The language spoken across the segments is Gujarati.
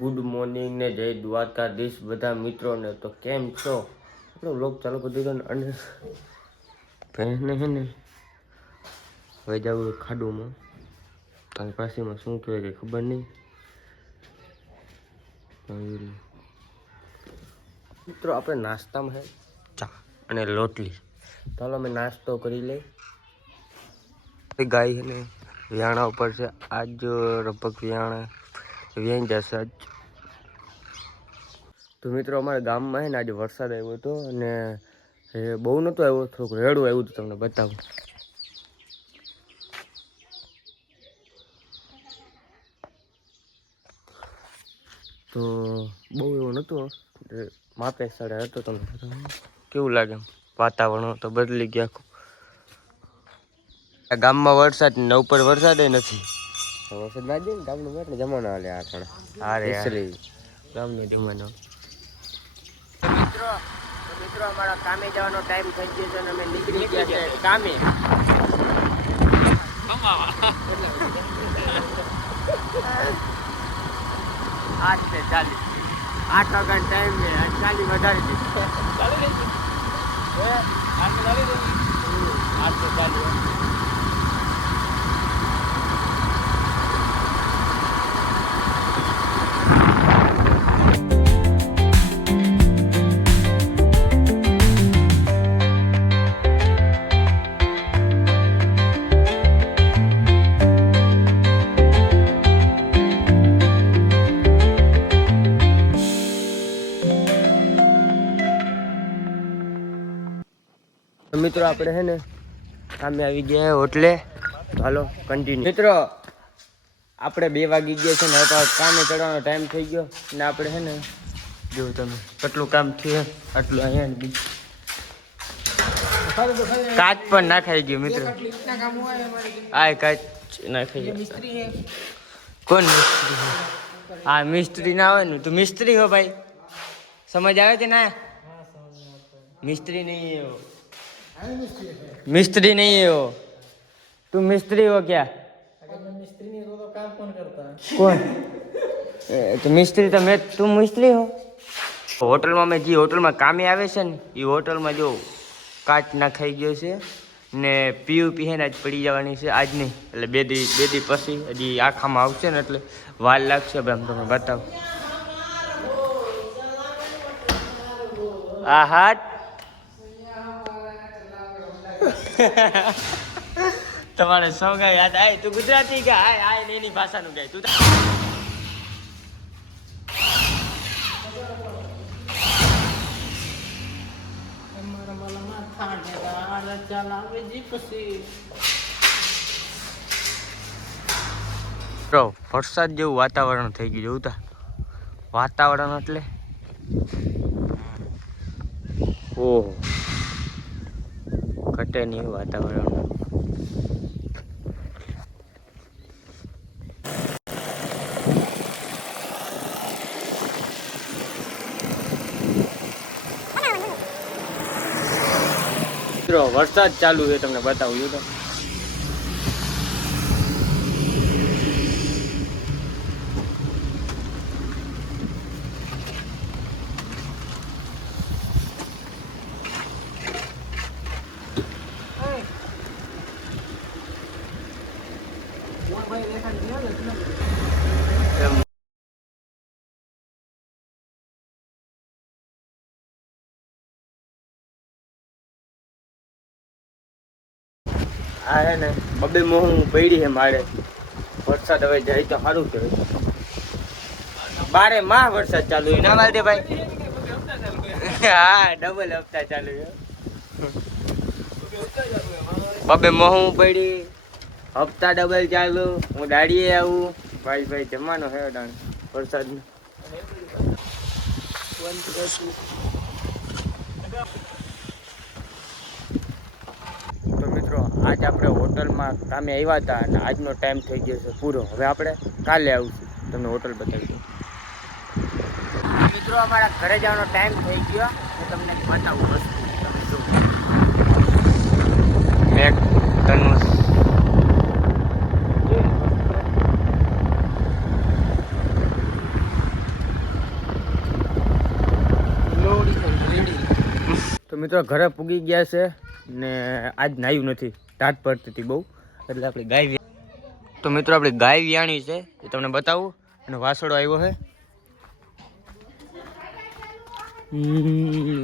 ગુડ મોર્નિંગ ને જય દ્વારકાધીશ બધા મિત્રોને. તો કેમ છો? આપણો વ્લોગ ચાલુ કરી દીધો ને. અને ભેંસને છે ને હવે જવું ખાડુમાં. તારી પાસેમાં શું કહેવાય કે ખબર નહીં. મિત્રો આપણે નાસ્તામાં છે ચા અને રોટલી. ચાલો અમે નાસ્તો કરી લઈ. ગાય ને વિયાણા ઉપર છે આજ લગભગ વિયાણા વ્યાઈ જશે આજ. તો મિત્રો અમારા ગામમાં છે ને આજે વરસાદ આવ્યો હતો અને બહુ નહોતો આવ્યો, થોડુંક રેડું આવ્યું હતું. તમને બતાવું. તો બહુ એવું નહોતું, માપે સાડે હતો. તમને કેવું લાગે? વાતાવરણ તો બદલી ગયા આખું. આ ગામમાં વરસાદ ને ઉપર વરસાદ નથી. વરસાદ ના દે ને ગામનું એટલે જમાનો હાલે. આ પણ અરે ગામનો જમાનો. મિત્રો અમારા કામે જવાનો ટાઈમ થઈ ગયો છે અને અમે નીકળી ગયા છે કામે. 8:40 8 વાગ્યાનો ટાઈમ છે. 40 વધારી દીધી. 8:40. મિત્રો આપણે છે ને સામે આવી ગયા હોટલે. હાલો કન્ટિન્યુ. મિત્રો આપણે 2 વાગી ગયા છે ને હવે કામે ચડવાનો ટાઈમ થઈ ગયો ને આપણે છે ને જો તમે કેટલું કામ થયું આટલું અહીંયા કાચ પણ નાખાઈ ગયું. મિત્રો આ કાચ નાખાઈ ગયું. કોણ મિસ્ત્રી? હા મિસ્ત્રી ના હોય ને તું મિસ્ત્રી હો ભાઈ, સમજ આવે કે ના? मिस्त्री नहीं है वो, मिस्त्री नहीं है वो. तुम मिस्त्री हो क्या? अगर मैं मिस्त्री नहीं हो तो काम कौन करता है? कौन? तो मिस्त्री तो मैं, तुम मिस्त्री हो. હોટલમાં મેં જે હોટલમાં કામે આવે છે ને એ હોટલમાં જો કાચ નાખાઈ ગયો છે ને પીયુપી છે ને આજ પડી જવાની છે. આજ નહીં એટલે બે દી પછી હજી આખામાં આવશે ને એટલે વાર લાગશે. ભાઈ તમને બતાવું. આ હાથ તમારે સૌ ગાય યાદ આય. તું ગુજરાતી કે આય આય ને એની ભાષાનું ગાય તું. વરસાદ જેવું વાતાવરણ થઈ ગયું. જોવું તા વાતાવરણ એટલે ઓહો ઘટે નહીં વાતાવરણ. વરસાદ ચાલુ છે તમને બતાવું તો. આ હે ને બબે મોહું પડી છે મારે. વરસાદ હવે જાય તો સારું કહેવાય. બારે માં વરસાદ ચાલુ છે ના વાલદે ભાઈ? હા ડબલ હપ્તા ચાલુ છે. બબે મોહું પડી, હપ્તા ડબલ ચાલુ. હું દાડીએ આવું. ભાઈ જમાનો હે ડાણ વરસાદનો. તો મિત્રો આજ આપણે હોટલમાં કામે આવ્યા હતા અને આજનો ટાઈમ થઈ ગયો છે પૂરો. હવે આપણે કાલે આવીશું, તમને હોટલ બતાવી દઉં. મિત્રો અમારા ઘરે જવાનો ટાઈમ થઈ ગયો. હું તમને બતાવું વસ્તુ. મેક તનુસ મિત્રો ઘરે પૂગી ગયા છે ને આજ નાયું નથી, ટાટ પડતી હતી બહુ, એટલે આપણી ગાય. તો મિત્રો આપણી ગાય વિયાણી છે એ તમને બતાવું, અને વાસળો આવ્યો છે.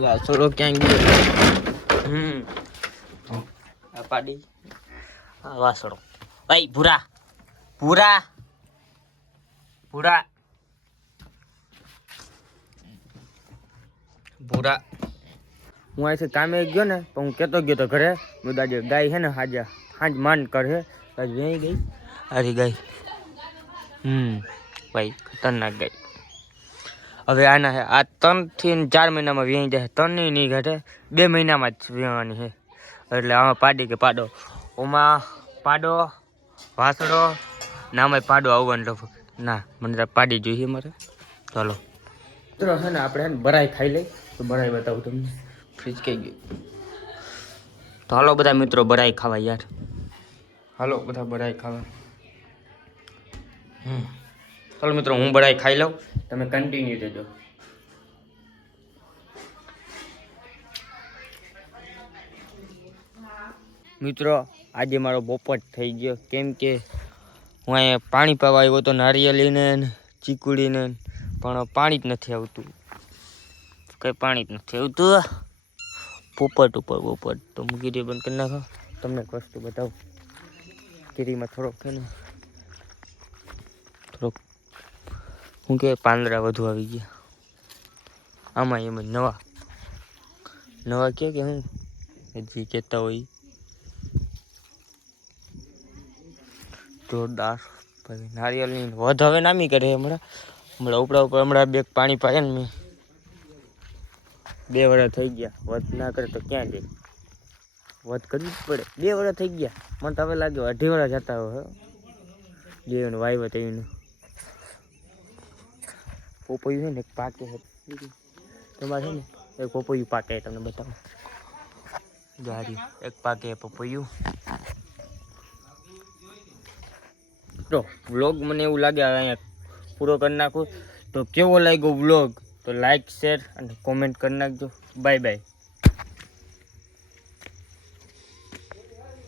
વાસળો ક્યાં ગયો? આ પાડી આ વાસળો. ભાઈ ભૂરા ભૂરા ભૂરા ભૂરા. હું અહીંથી કામે ગયો ને તો હું કહેતો ગયો તો ઘરે બધા જે ગાય છે ને હાજા હાજ માંડ કરે આજ વેઈ ગઈ. આરી ગાય ભાઈ ખતરનાક ગાય. હવે આના છે આ 3 થી 4 મહિનામાં વેઈ જાય. 3 નહીં ઘટે, 2 મહિનામાં જ વેવાની છે. એટલે આમાં પાડી કે પાડો, ઓમાં પાડો વાસડો નામાં પાડો આવવાનું લગભગ. ના મને તો પાડી જોઈએ મારે. ચાલો મિત્રો છે ને આપણે છે ને બરાઈ ખાઈ લઈ. તો બરાઈ બતાવું તમને. ફ્રીજ કઈ ગયું. તો હાલો બધા મિત્રો બરાઈ ખાવા યાર. હાલો બધા બરાઈ ખાવા. ચાલો મિત્રો હું બરાઈ ખાઈ લઉં, તમે કન્ટિન્યુ દેજો. મિત્રો આજે મારો બોપટ થઈ ગયો, કેમ કે હું અહીંયા પાણી પાવા આવ્યો તો નારિયેળીને ચીકુડીને, પણ પાણી જ નથી આવતું, કંઈ પાણી જ નથી આવતું. પોપટ ઉપર પોપટ. તો હું ગીરી બંધ કરી નાખો. તમને એક વસ્તુ બતાવું, ગીરીમાં થોડોક છે ને થોડોક શું કે પાંદડા વધુ આવી ગયા આમાં. એમ જ નવા નવા કે હું હજી કહેતા હોય. જોરદાર ભાઈ નારિયેળની વધ હવે નામી કરે હમણાં ઉપડા ઉપર. હમણાં 2 પાણી પાયા ને મેં, 2 વર્ષ થઈ ગયા. વધ ના કરે તો ક્યાં જાય? વધ કરવી જ પડે. 2 વર્ષ થઈ ગયા. મને તો હવે લાગે 2.5 વર્ષ જતા હોય જેવું વાવ્યો તેવું. પોપૈયું છે ને એક પાકે છે તમારે, છે ને એક પોપૈયું પાકે, તમને બતાવો. ગાડી એક પાકે પોપૈયું. તો વ્લોગ મને એવું લાગે અહીંયા પૂરો કરી નાખું. તો કેવો લાગ્યો વ્લોગ તો લાઈક શેર અને કોમેન્ટ કરી નાખજો. Bye bye.